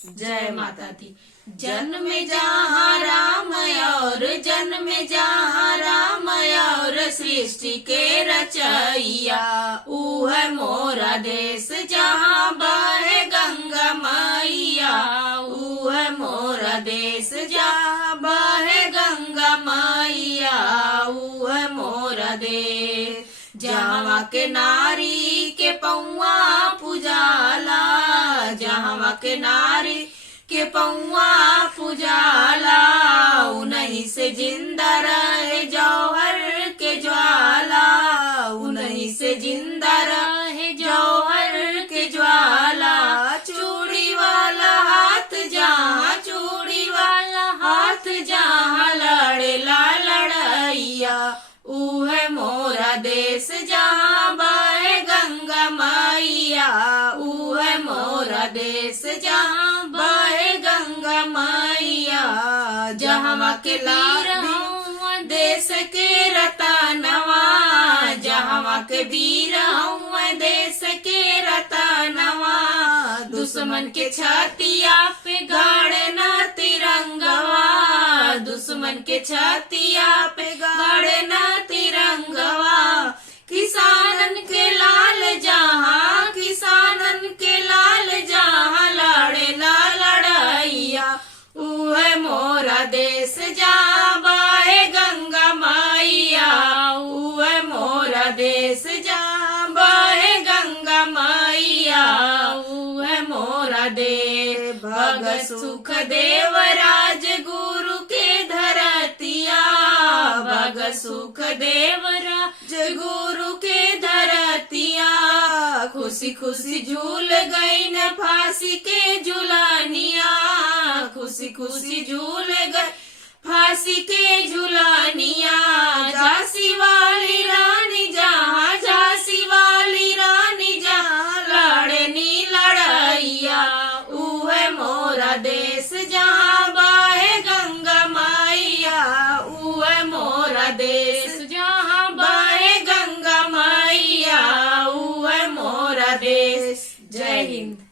जय माता दी। जन्म जहाँ राम और जन्म जहाँ राम और सृष्टि के रचैया, ऊह मोरा देश जहाँ बहे गंगा मैया, ऊह मोरा देश जहाँ बहे गंगा मैया, ऊह मोरा देश। जहाँ के नारी के पौआ पुजाला, जहाँ के नारी के पौआ पुजाला, उन्हीं से जिंदा रहे जौहर के ज्वाला, उन्हीं से जिंदा रहे जौहर के ज्वाला। चूड़ी वाला हाथ जहाँ, चूड़ी वाला हाथ जहाँ लड़ेला लड़ैया, ऊह मोरा देश जहाँ बहे गंगा मैया, ऊह मोरा देश जहाँ बहे गंगा मैया। जहाँ के वीर हूँ देश के रतनवा, जहाँ के वीर हूँ देश के रतनवा। दुश्मन के छातिया पे गाड़ना तिरंगवा, दुश्मन के छातिया पे गाड़ना तिरंगवा। किसानन के लाल जहाँ, किसानन के लाल जहाँ लड़ेला लड़ैया, ऊह मोरा देश जहाँ बहे गंगा मैया, ऊह मोरा देश जहाँ बहे गंगा मैया, ऊह मोरा देश। भगत सुखदेव राजगुरु के धरतिया, भगत सुखदेव राजगुरु के धरतिया। खुशी खुशी झूल गई न फांसी के झुलानिया, खुशी खुशी झूल गई फांसी के झुलानिया। झांसी वाली रानी जहाँ, झांसी वाली रानी जहाँ लड़नी लड़ैया, ऊह मोरा देश जहाँ बहे गंगा मैया, ऊह मोरा देश जहाँ बहे गंगा मैया, ऊह मोरा देश। जय हिंद।